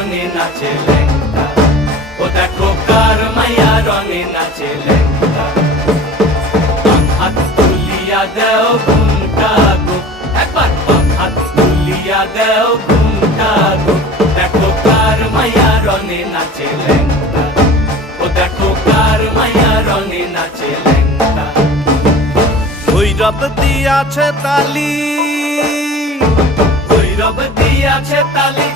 রঙে নাচে ল্যাংটা, ও দেখো কার মাইয়া রঙে নাচে ল্যাংটা। বাম হাত তুলিয়া দেও ঘুমটা গো, একবার বাম হাত তুলিয়া দেও ঘুমটা গো, দেখো কার মাইয়া রঙে নাচে ল্যাংটা, ও দেখো কার মাইয়া রঙে নাচে ল্যাংটা। ভৈরব দিয়াছে তালি, ভৈরব দিয়াছে তালি,